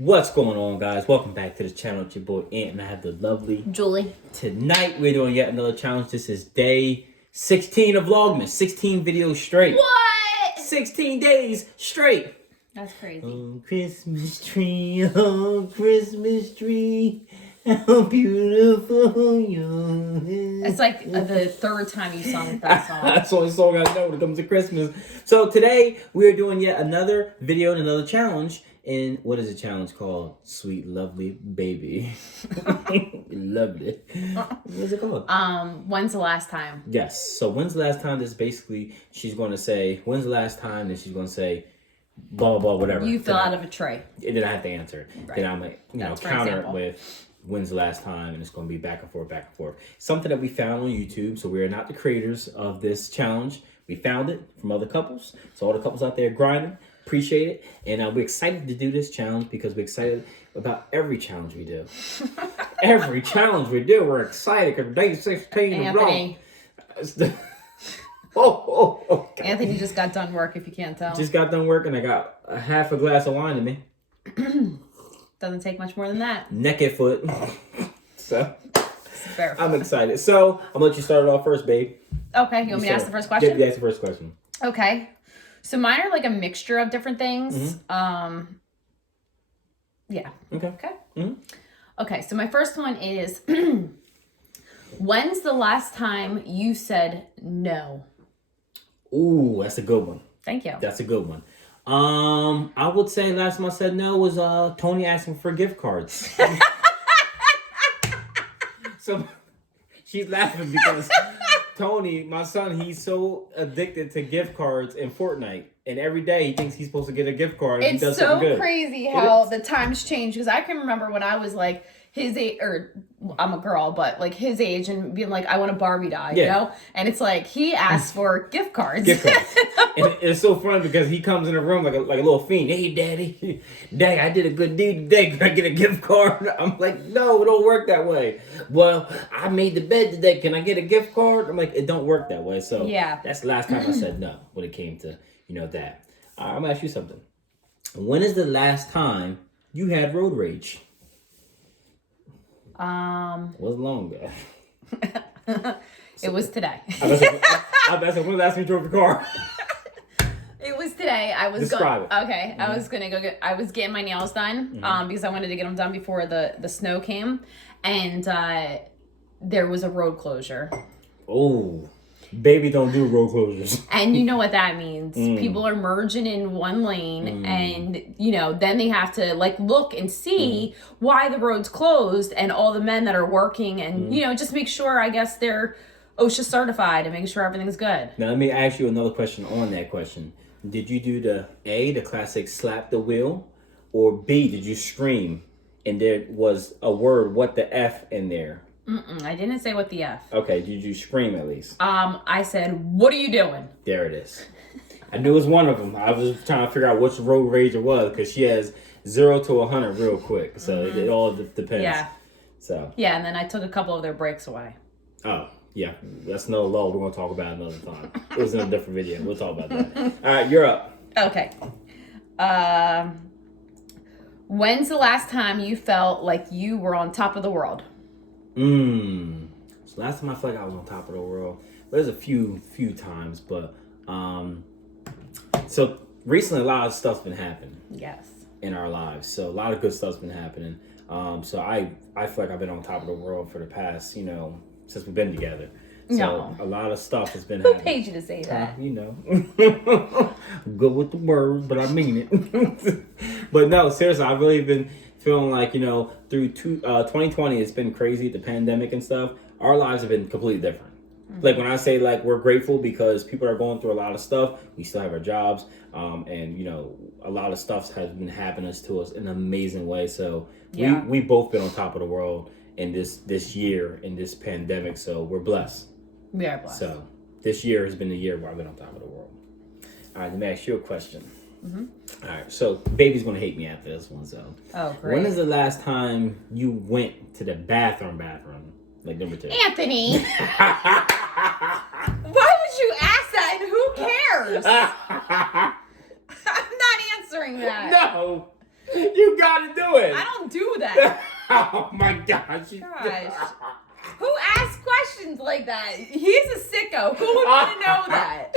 What's going on, guys? Welcome back to the channel. It's your boy Ant, and I have the lovely Julie. Tonight we're doing yet another challenge. This is day 16 of Vlogmas. 16 videos straight. What? 16 days straight. That's crazy. Oh, Christmas tree, oh, Christmas tree, how beautiful you is. It's like the third time you sung that song. That's the only song I know when it comes to Christmas. So today we're doing yet another video and another challenge. And what is the challenge called? Sweet lovely baby. Lovely. What's it called? When's the last time? Yes. So when's the last time? This basically she's going to say when's the last time, and she's going to say blah blah blah whatever. You fell out of a tray. And then I have to answer. Right. Then I'm counter it with when's the last time, and it's going to be back and forth. Something that we found on YouTube. So we are not the creators of this challenge. We found it from other couples. So all the couples out there grinding, appreciate it. And we're excited to do this challenge because we're excited about every challenge we do. Every challenge we do, we're excited because day 16 Anthony. Okay. Anthony just got done work, if you can't tell. Just got done working. I got a half a glass of wine in me. Doesn't take much more than that. Naked foot. So I'm I'm excited. So I'm gonna let you start it off first, babe. Okay, you want me to ask the first question? Yeah, ask the first question. Okay. So mine are like a mixture of different things. Yeah. Okay. Okay. Mm-hmm. Okay, so my first one is when's the last time you said no? Ooh, that's a good one. Thank you. That's a good one. I would say last time I said no was Tony asking for gift cards. So she's laughing because Tony, my son, he's so addicted to gift cards in Fortnite, and every day he thinks he's supposed to get a gift card. And he It's does so something good. crazy how the times change, because I can remember when I was like his age, or I'm a girl, but like his age, and being like, I want a Barbie doll, you know? And it's like he asked for gift cards. Gift cards. And it's so funny because he comes in the room like a little fiend. Hey, daddy, I did a good deed today. Can I get a gift card? I'm like, no, it don't work that way. Well, I made the bed today. Can I get a gift card? I'm like, it don't work that way. So Yeah. that's the last time I said no when it came to, that. I'm going to ask you something. When is the last time you had road rage? Was long ago. It was today. I bet when was the last time you drove the car? It was today. I was Describe it. Okay, I was gonna go I was getting my nails done because I wanted to get them done before the snow came, and there was a road closure. Oh, baby, don't do road closures. And you know what that means. People are merging in one lane, and then they have to like look and see why the road's closed, and all the men that are working, and just make sure, I guess, they're OSHA certified and making sure everything's good. Now let me ask you another question on that question. Did you do the classic slap the wheel, or B, did you scream and there was a word, what the F, in there? I didn't say what the F. Okay, did you scream at least? I said, what are you doing? There it is. I knew it was one of them. I was just trying to figure out which road rage it was because she has 0 to 100 real quick. So it all depends. Yeah. So. Yeah, and then I took a couple of their breaks away. Oh, yeah. That's another law we're going to talk about another time. It was in a different video. We'll talk about that. All right, you're up. Okay. When's the last time you felt like you were on top of the world? So last time I felt like I was on top of the world, there's a few times, but so recently a lot of stuff's been happening. Yes. In our lives, so a lot of good stuff's been happening. So I feel like I've been on top of the world for the past, since we've been together. So a lot of stuff has been Who happening. paid you to say that? Good with the words, but I mean it. But no, seriously, I've really been feeling like, through 2020, it's been crazy, the pandemic and stuff. Our lives have been completely different. Like when I say like we're grateful because people are going through a lot of stuff, we still have our jobs, and a lot of stuff has been happening to us in an amazing way. So we both been on top of the world in this year in this pandemic. So we're blessed. We are blessed. So this year has been the year where I've been on top of the world. All right, let me ask you a question. All right, so baby's gonna hate me after this one. So, oh, great. When is the last time you went to the bathroom? Like number 2. Anthony. Why would you ask that? And who cares? I'm not answering that. No. You gotta do it. I don't do that. Oh my gosh. Gosh. Who asks questions like that? He's a sicko. Who would want to know that?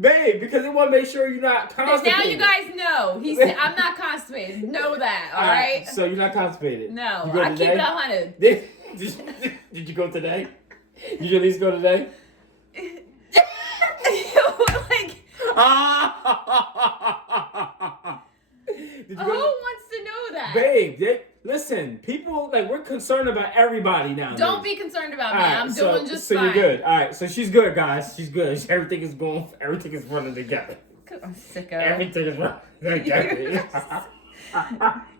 Babe, because they want to make sure you're not constipated. Now you guys know. I'm not constipated. Know that, all right? So you're not constipated? No, I keep it 100. Did you go today? Did you at least go today? Who wants to know that? Babe, listen, people, like, we're concerned about everybody now. Don't be concerned about me. I'm doing just fine. So you're good. All right, so she's good, guys. She's good. Everything is running together. I'm sick of Everything is running together.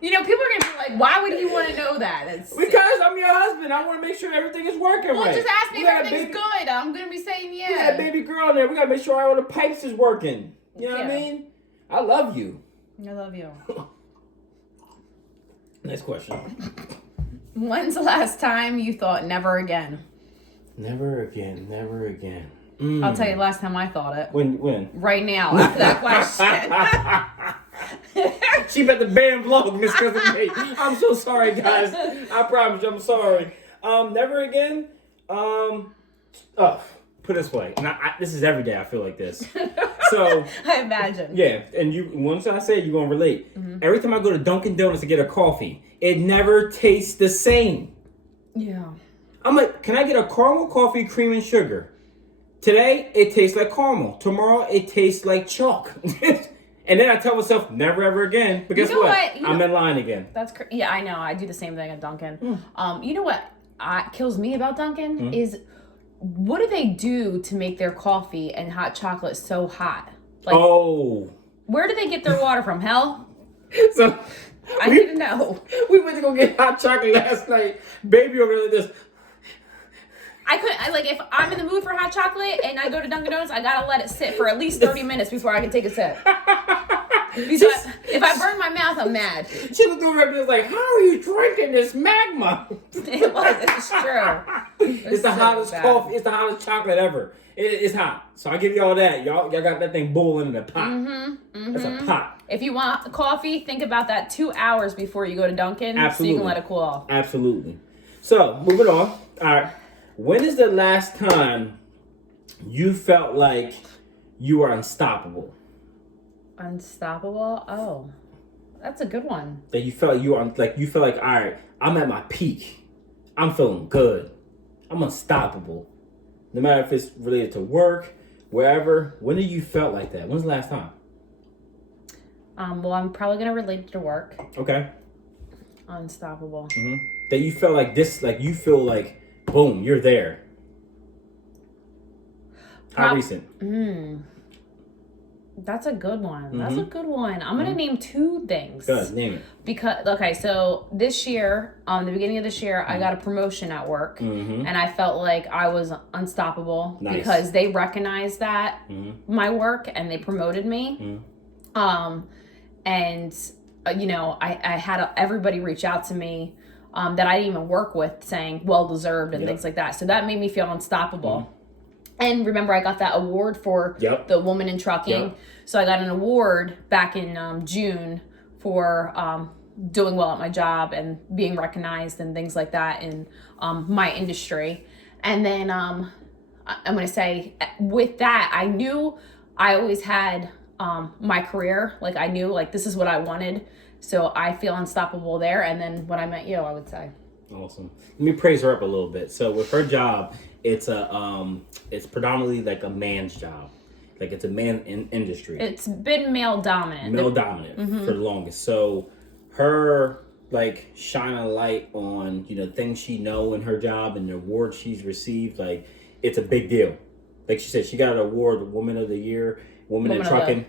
People are going to be like, why would you want to know that? Because I'm your husband. I want to make sure everything is working right. Well, just ask me if everything's good. I'm going to be saying yeah. We got a baby girl in there. We got to make sure all the pipes is working. You know what I mean? I love you. I love you. Next question. When's the last time you thought never again? Never again. Never again. I'll tell you the last time I thought it. When? Right now, after that question. She bet the band vlog this because of me. I'm so sorry, guys. I promise you, I'm sorry. Never again. Put it this way. And this is every day I feel like this. So I imagine. Yeah, and once I say it, you're gonna relate. Mm-hmm. Every time I go to Dunkin' Donuts to get a coffee, it never tastes the same. Yeah. I'm like, can I get a caramel coffee, cream and sugar? Today it tastes like caramel. Tomorrow it tastes like chalk. And then I tell myself, never ever again. But guess what? I'm in line again. That's yeah, I know. I do the same thing at Dunkin'. You know what kills me about Dunkin' is, what do they do to make their coffee and hot chocolate so hot? Like, where do they get their water from? Hell? So I need to know. We went to go get hot chocolate last night. Baby over there like this. If I'm in the mood for hot chocolate and I go to Dunkin' Donuts, I gotta let it sit for at least 30 minutes before I can take a sip. Because if I burn my mouth, I'm mad. She looked over at me and was like, how are you drinking this magma? It's true. It's the hottest coffee. It's the hottest chocolate ever. It's hot. So I give you all that. Y'all got that thing boiling in a pot. That's a pot. If you want coffee, think about that 2 hours before you go to Dunkin'. Absolutely. So you can let it cool off. Absolutely. So, moving on. All right. When is the last time you felt like you were unstoppable? Unstoppable? Oh, that's a good one. That you felt you felt like, all right, I'm at my peak. I'm feeling good. I'm unstoppable. No matter if it's related to work, wherever. When did you felt like that? When's the last time? Well, I'm probably gonna relate it to work. Okay. Unstoppable. That you felt like this, like you feel like, boom, you're there. How recent? That's a good one. That's a good one. I'm gonna name two things. Good, name it. Because so this year, the beginning of this year, I got a promotion at work, and I felt like I was unstoppable because they recognized that my work and they promoted me. And I had everybody reach out to me that I didn't even work with, saying well deserved and things like that. So that made me feel unstoppable. And remember, I got that award for the woman in trucking. So I got an award back in June for doing well at my job and being recognized and things like that in my industry. And then I'm going to say with that, I knew I always had my career. Like I knew like this is what I wanted. So I feel unstoppable there. And then when I met you, I would say. Awesome. Let me praise her up a little bit. So with her job, it's predominantly like a man's job. Like it's a man industry. It's been male dominant. For the longest. So her like shine a light on, things she know in her job and the awards she's received, like it's a big deal. Like she said, she got an award, Woman of the Year, Women in Trucking.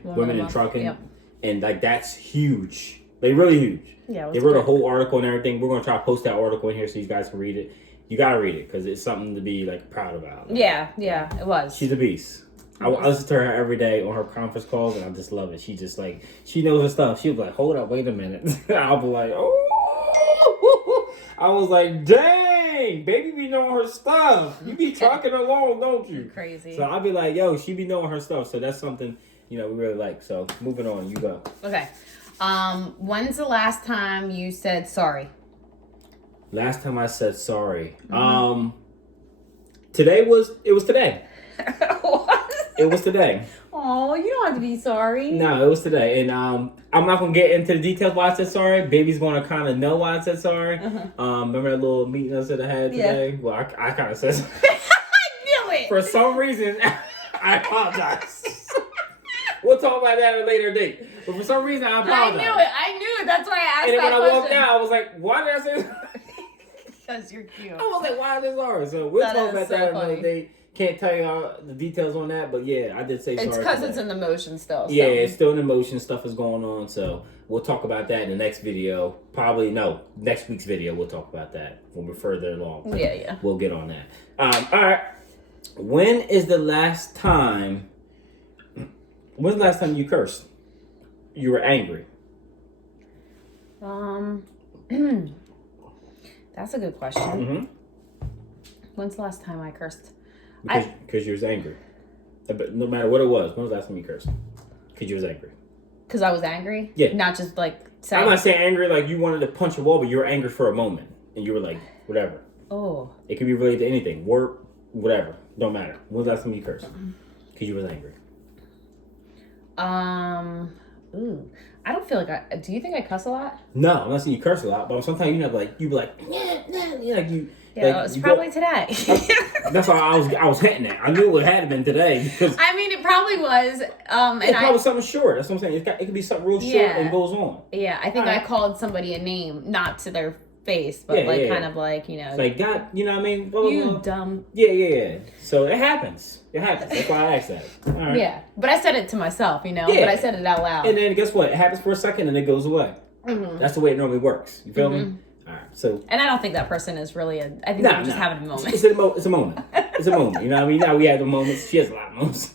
Yep. And like that's huge. Like really huge. Yeah, they wrote a whole article and everything. We're gonna try to post that article in here so you guys can read it. You gotta read it because it's something to be like proud about. Yeah, it was. She's a beast. I listen to her every day on her conference calls, and I just love it. She just like she knows her stuff. She'll be like, "Hold up, wait a minute." I'll be like, "Oh!" I was like, "Dang, baby, be knowing her stuff. You be trucking along, don't you?" Crazy. So I'll be like, "Yo, she be knowing her stuff." So that's something we really like. So moving on, you go. Okay. When's the last time you said sorry? Last time I said sorry. Today was today. What? It was today. Oh, you don't have to be sorry. No, it was today. And I'm not gonna get into the details why I said sorry. Baby's gonna kinda know why I said sorry. Remember that little meeting I said I had today? Yeah. Well, I kinda said sorry. I knew it. For some reason I apologize. We'll talk about that at a later date. But for some reason I apologize. I knew it. That's why I asked and then that when I walked out, I was like, why did I say sorry? Because you're cute. I was like, why is this sorry? So we'll talk about that another day. Can't tell you all the details on that, but yeah, I did say sorry. It's because it's in the motion still. So. Yeah, it's still in the motion. Stuff is going on, so we'll talk about that in the next video. Probably next week's video. We'll talk about that when we're further along. Yeah. We'll get on that. All right. When's the last time you cursed? You were angry. That's a good question. Mm-hmm. When's the last time I cursed? Because you was angry. But no matter what it was, when was the last time you cursed? Because you was angry. Because I was angry? Yeah. Not just like sad. I'm not saying angry like you wanted to punch a wall, but you were angry for a moment. And you were like, whatever. Oh. It could be related to anything. Work, whatever. Don't matter. When was the last time you cursed? Because you was angry. Ooh. I don't feel like do you think I cuss a lot? No, I'm not saying you curse a lot, but sometimes you be like, yeah, like you. Yeah, like, it's probably today. That's why I was hitting it. I knew it had been today because I mean, it probably was. It probably something short. That's what I'm saying. It could be something real short and goes on. Yeah, I think I called somebody a name, not to their face, but kind of like, It's like, God, you know what I mean? Blah, blah, you blah. dumb. Yeah. So it happens. That's why I asked that. All right. Yeah, but I said it to myself, but I said it out loud. And then guess what? It happens for a second and it goes away. Mm-hmm. That's the way it normally works. You feel me? All right. So. And I don't think that person is really I think they're just having a moment. It's a moment. It's a moment. You know what I mean? Now we have the moments. She has a lot of moments.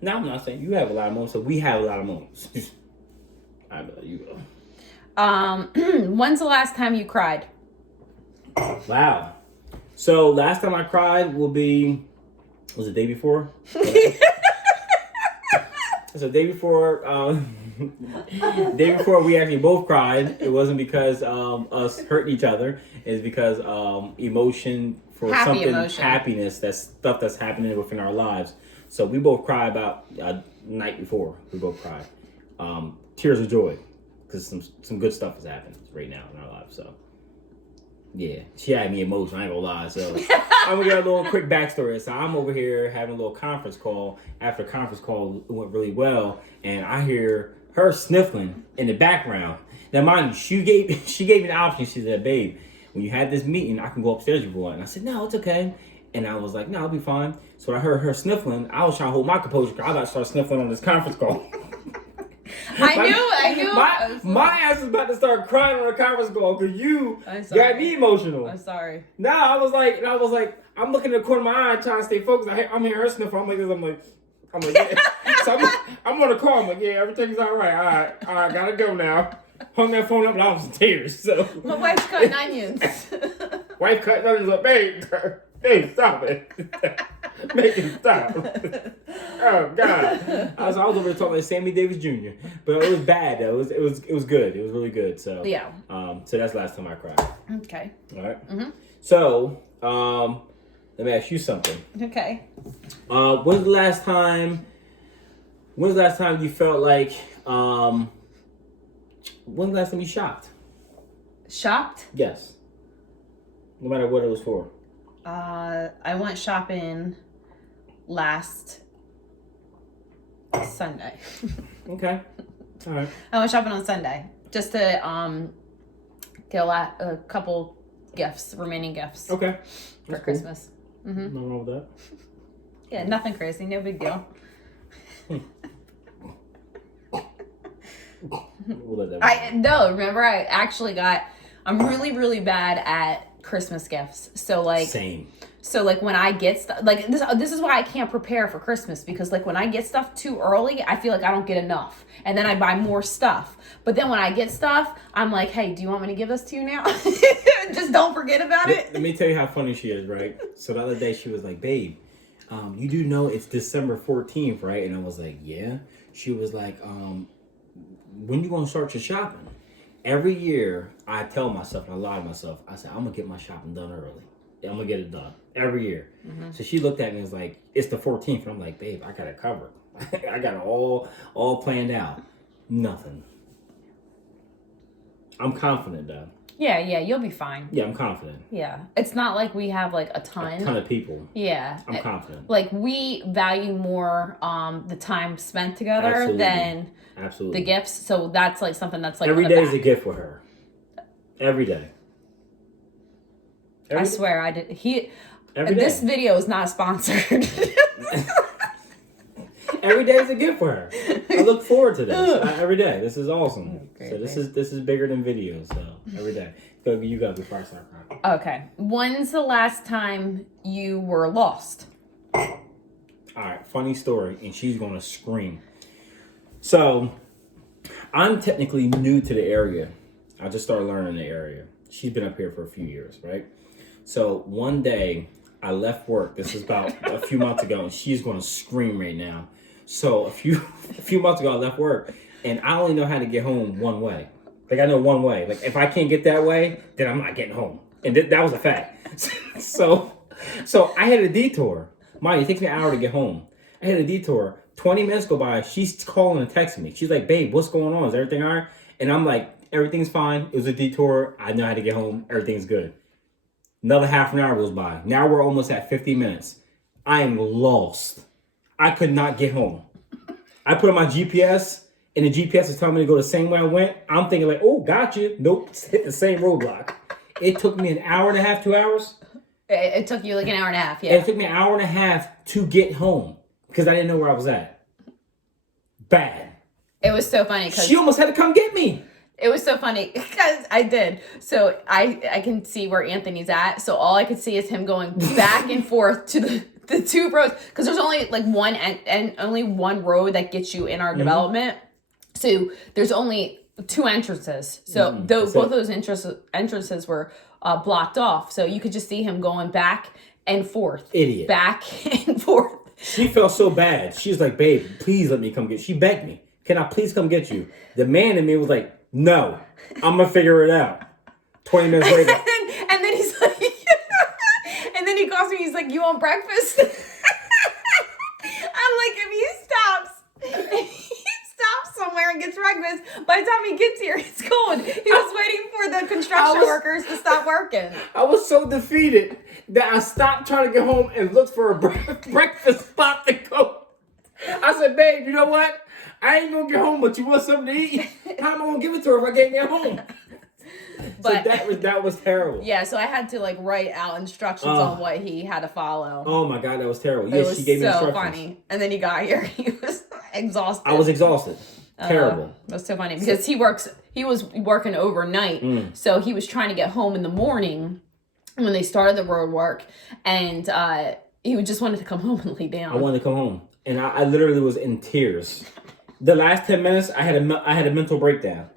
Now I'm not saying you have a lot of moments, so we have a lot of moments. I know you will. When's the last time you cried? Wow. So last time I cried was the day before. So day before we actually both cried. It wasn't because us hurting each other. It's because emotion for happiness. That's stuff that's happening within our lives. So we both cried about a night before. We both cried. Tears of joy because some good stuff is happening right now in our lives. So. Yeah, she had me emotional, I ain't gonna lie. So I'm gonna get a little quick backstory. So I'm over here having a little conference call. After the conference call went really well, and I hear her sniffling in the background. Now mind you, she gave me the option. She said, babe, when you had this meeting, I can go upstairs if you want. And I said, no, it's okay. And I was like, no, I'll be fine. So I heard her sniffling. I was trying to hold my composure because I about to start sniffling on this conference call. I knew. My ass is about to start crying on a conference call because you got me emotional. I'm sorry. I was like, I'm looking at the corner of my eye trying to stay focused. I'm hearing her sniffle. I'm like this. I'm like, yeah. So I'm on the call. I'm like, yeah, everything's all right. All right, gotta go now. Hung that phone up and I was in tears. So my wife's cutting onions. Wife cutting onions up, babe, stop it. Make it stop. Oh God! I was over there talking like Sammy Davis Jr. But it was bad though. It was good. It was really good. So yeah. So that's the last time I cried. Okay. All right. Mm-hmm. So let me ask you something. Okay. When's the last time you felt like when's the last time you shopped? Shopped? Yes. No matter what it was for. I went shopping last Sunday. Okay. All right. I went shopping on Sunday just to get a couple remaining gifts. Okay. For Christmas. Cool. Mm-hmm. No wrong with that. Yeah, nothing crazy, no big deal. Remember I actually I'm really, really bad at Christmas gifts. So like same. So like when I get stuff like this is why I can't prepare for Christmas, because like when I get stuff too early, I feel like I don't get enough. And then I buy more stuff. But then when I get stuff, I'm like, hey, do you want me to give this to you now? Just don't forget about it. Let me tell you how funny she is, right? So the other day she was like, babe, you do know it's December 14th, right? And I was like, yeah. She was like, when you gonna start your shopping? Every year, I tell myself, and I lie to myself, I say, I'm gonna get my shopping done early. I'm gonna get it done every year. So she looked at me and was like, it's the 14th. And I'm like, babe, I got it covered. I got it all planned out. Nothing. I'm confident though. Yeah, you'll be fine. Yeah, I'm confident. Yeah. It's not like we have like a ton of people. Yeah. I'm confident. Like we value more the time spent together than the gifts. So that's like something that's like every day is a gift with her. Every day. I swear I did. This video is not sponsored. Every day is a gift for her. I look forward to this every day. This is awesome. So this is bigger than videos. So every day, you go before I start crying. Okay. When's the last time you were lost? All right, funny story, and she's gonna scream. So, I'm technically new to the area. I just started learning the area. She's been up here for a few years, right? So one day I left work. This is about a few months ago, and she's gonna scream right now. So a few months ago I left work, and I only know how to get home one way. Like I know one way. Like if I can't get that way, then I'm not getting home. And that was a fact. So I had a detour. Mind, it takes me an hour to get home. I had a detour. 20 minutes go by. She's calling and texting me. She's like, babe, what's going on? Is everything all right? And I'm like, everything's fine. It was a detour. I know how to get home. Everything's good. Another half an hour goes by. Now we're almost at 50 minutes. I am lost. I could not get home. I put on my GPS, and the GPS is telling me to go the same way I went. I'm thinking like, oh, gotcha. Nope, hit the same roadblock. It took me an hour and a half, 2 hours. It took you like an hour and a half, yeah. It took me an hour and a half to get home because I didn't know where I was at. Bad. It was so funny because she almost had to come get me. It was so funny because I did. So I can see where Anthony's at. So all I could see is him going back and forth to the two roads because there's only like one and only one road that gets you in our development. So there's only two entrances. So both of those entrances were blocked off. So you could just see him going back and forth. Idiot. Back and forth. She felt so bad. She was like, babe, please let me come get you. She begged me. Can I please come get you? The man in me was like, no, I'm going to figure it out. 20 minutes later. and then he's like, and then he calls me, he's like, you want breakfast? I'm like, if he stops somewhere and gets breakfast, by the time he gets here, it's cold. He was waiting for the construction workers to stop working. I was so defeated that I stopped trying to get home and looked for a breakfast spot to go. I said, babe, you know what? I ain't gonna get home, but you want something to eat? How am I gonna give it to her if I can't get home? But so that was terrible. Yeah, so I had to like write out instructions on what he had to follow. Oh my god, that was terrible. Yeah, she gave me instructions. So funny. And then he got here, he was exhausted. I was exhausted. Terrible. It was so funny because he was working overnight, so he was trying to get home in the morning when they started the road work, and he just wanted to come home and lay down. I wanted to come home, and I literally was in tears. The last 10 minutes, I had a mental breakdown.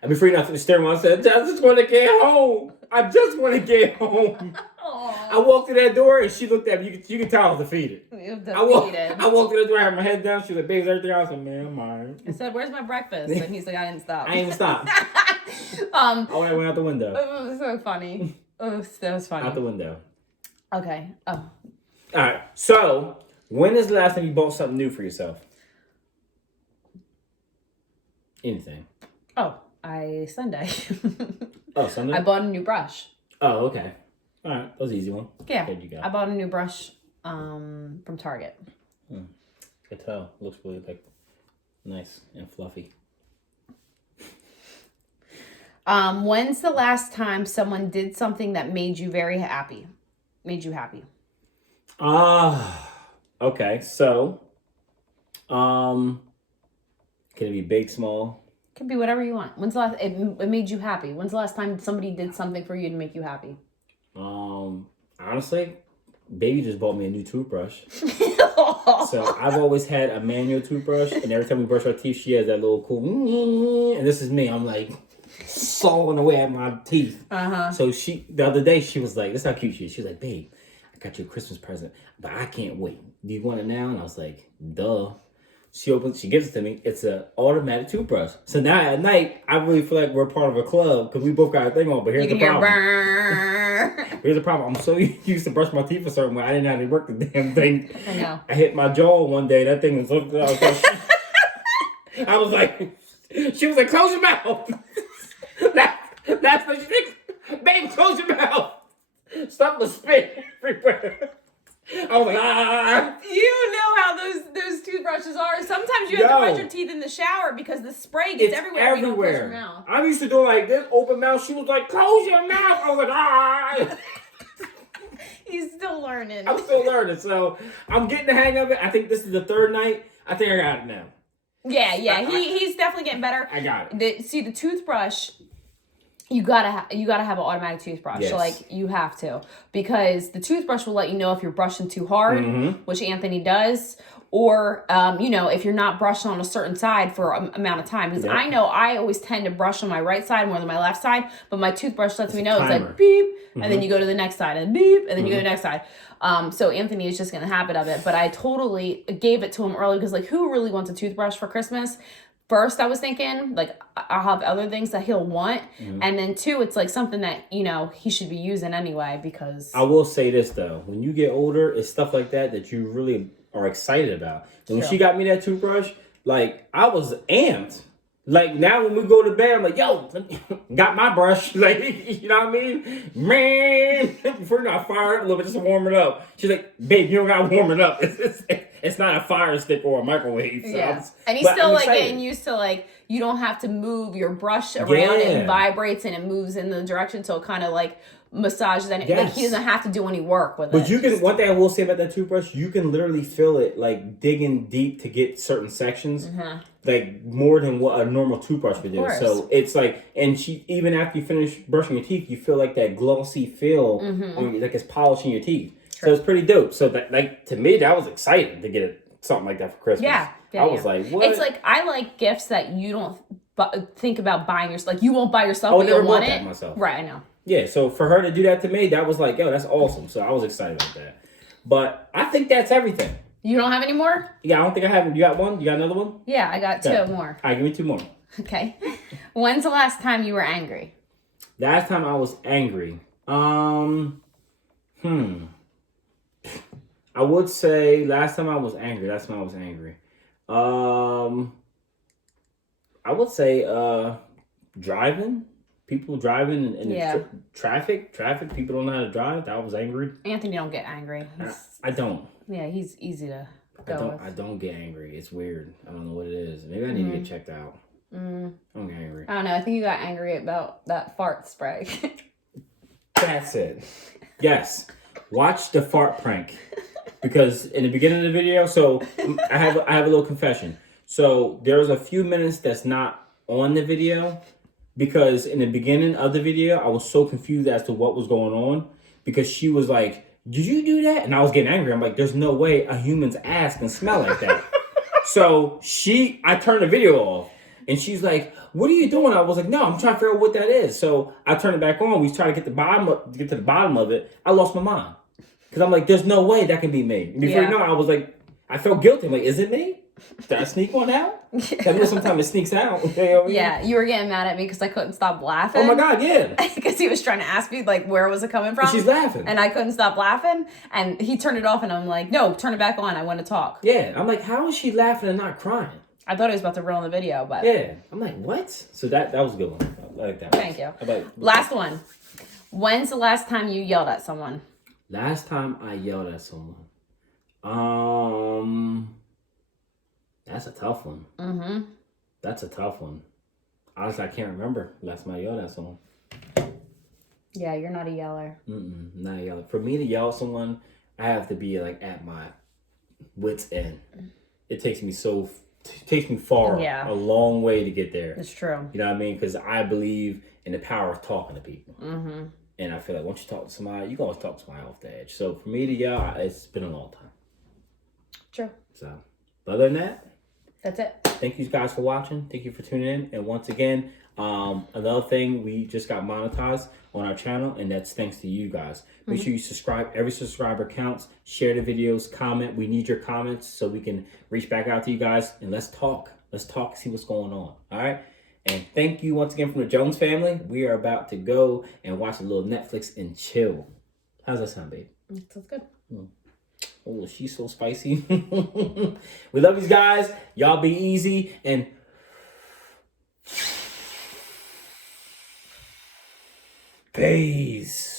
And before you know, the steering wheel, I said, I just want to get home. I just want to get home. Aww. I walked through that door, and she looked at me. You could tell I was defeated. I walked through the door, I had my head down. She was like, babe, is everything else? I said, man, I'm all right. I said, where's my breakfast? And he's like, I didn't stop. I didn't stop. I went out the window. It was so funny. That was funny. Out the window. Okay. Oh. All right. So, when is the last time you bought something new for yourself? Anything. Oh, Sunday. Oh, Sunday? I bought a new brush. Oh, okay. All right. That was an easy one. Yeah. I bought a new brush from Target. Could tell. Looks really like nice and fluffy. When's the last time someone did something that made you very happy? Made you happy? Okay. So, can it be big, small? Could be whatever you want. When's the last it made you happy? When's the last time somebody did something for you to make you happy? Honestly, baby just bought me a new toothbrush. So I've always had a manual toothbrush, and every time we brush our teeth, she has that little cool, and this is me. I'm like sawing away at my teeth. So the other day, she was like, this is how cute she is. She was like, babe, I got you a Christmas present, but I can't wait. Do you want it now? And I was like, duh. She gives it to me. It's an automatic toothbrush. So now at night, I really feel like we're part of a club because we both got a thing on. But here's the problem. Here's the problem. I'm so used to brush my teeth a certain way. I didn't know how to work the damn thing. I know. I hit my jaw one day. That thing was I was like, she was like, close your mouth. That's what she thinks. Babe, close your mouth. Stop the spit everywhere. I was like, ah. You know how those toothbrushes are. Sometimes you have to brush your teeth in the shower because the spray gets everywhere. If you don't close your mouth. I'm used to doing like this, open mouth. She was like, close your mouth. I was like, ah. He's still learning. I'm still learning. So I'm getting the hang of it. I think this is the third night. I think I got it now. Yeah. He's definitely getting better. I got it. The toothbrush. You gotta have an automatic toothbrush. Yes. So like you have to, because the toothbrush will let you know if you're brushing too hard, which Anthony does, or if you're not brushing on a certain side for an amount of time. Because I know I always tend to brush on my right side more than my left side, but my toothbrush lets me know. It's like beep, and then you go to the next side, and beep, and then you go to the next side. So Anthony is just in the habit of it. But I totally gave it to him early because like, who really wants a toothbrush for Christmas? First, I was thinking, like, I'll have other things that he'll want. And then, two, it's, like, something that, he should be using anyway because... I will say this, though. When you get older, it's stuff like that you really are excited about. When she got me that toothbrush, like, I was amped. Like, now when we go to bed, I'm like, yo, got my brush. Like, you know what I mean? Man, before you fire it up a little bit just to warm it up. She's like, babe, you don't got to warm it up. It's not a fire stick or a microwave. So and he's still, like, getting used to, like, you don't have to move your brush around. It vibrates and it moves in the direction. So it kind of, like, massages. And like, he doesn't have to do any work with it. But you can, one thing I will say about that toothbrush, you can literally feel it, like, digging deep to get certain sections. Like, more than what a normal toothbrush would do. So it's like, and even after you finish brushing your teeth, you feel like that glossy feel, on, like it's polishing your teeth. So it's pretty dope. So that, like, to me, that was exciting to get something like that for Christmas. I was like, what? It's like, I like gifts that you don't think about buying yourself. Like, you won't buy yourself, but you'll want it. Myself. Right, I know. Yeah, so for her to do that to me, that was like, yo, that's awesome. So I was excited about that. But I think that's everything. You don't have any more? Yeah, I don't think I have. You got one? You got another one? Yeah, I got two more. All right, give me two more. Okay. When's the last time you were angry? Last time I was angry. I would say last time I was angry. I would say driving. People driving in traffic. People don't know how to drive. I was angry. Anthony don't get angry. I don't. Yeah, he's easy to go with. I don't get angry. It's weird. I don't know what it is. Maybe I need to get checked out. I don't get angry. I don't know. I think you got angry about that fart spray. That's it. Yes. Watch the fart prank. Because in the beginning of the video, so I have a little confession. So there's a few minutes that's not on the video. Because in the beginning of the video, I was so confused as to what was going on. Because she was like, did you do that? And I was getting angry. I'm like, there's no way a human's ass can smell like that. So I turned the video off. And she's like, what are you doing? I was like, no, I'm trying to figure out what that is. So I turned it back on. We tried to get to the bottom of it. I lost my mind. Because I'm like, there's no way that can be me. And before you know it, I was like, I felt guilty. I'm like, is it me? Did I sneak one out? I know sometimes it sneaks out. You know what I mean? Yeah, you were getting mad at me because I couldn't stop laughing. Oh my God, yeah. Because he was trying to ask me, like, where was it coming from? And she's laughing. And I couldn't stop laughing. And he turned it off and I'm like, no, turn it back on. I want to talk. Yeah, I'm like, how is she laughing and not crying? I thought he was about to ruin the video, but... Yeah, I'm like, what? So that was a good one. I like that one. Thank you. Last one. When's the last time you yelled at someone? Last time I yelled at someone? That's a tough one. That's a tough one. Honestly, I can't remember last time I yelled at someone. Yeah, you're not a yeller. Not a yeller. For me to yell at someone, I have to be like at my wit's end. It takes me far, a long way to get there. It's true. You know what I mean? Because I believe in the power of talking to people. And I feel like once you talk to somebody, you can always talk to somebody off the edge. So for me to yell, it's been a long time. True. So, but other than that, that's it. Thank you guys for watching. Thank you for tuning in. And once again, Another thing, we just got monetized on our channel, and that's thanks to you guys. Make sure you subscribe. Every subscriber counts. Share the videos, comment. We need your comments so we can reach back out to you guys, and let's talk. Let's talk, see what's going on. All right? And thank you once again from the Jones family. We are about to go and watch a little Netflix and chill. How's that sound, babe? That sounds good. Oh, she's so spicy. We love you guys. Y'all be easy and peace.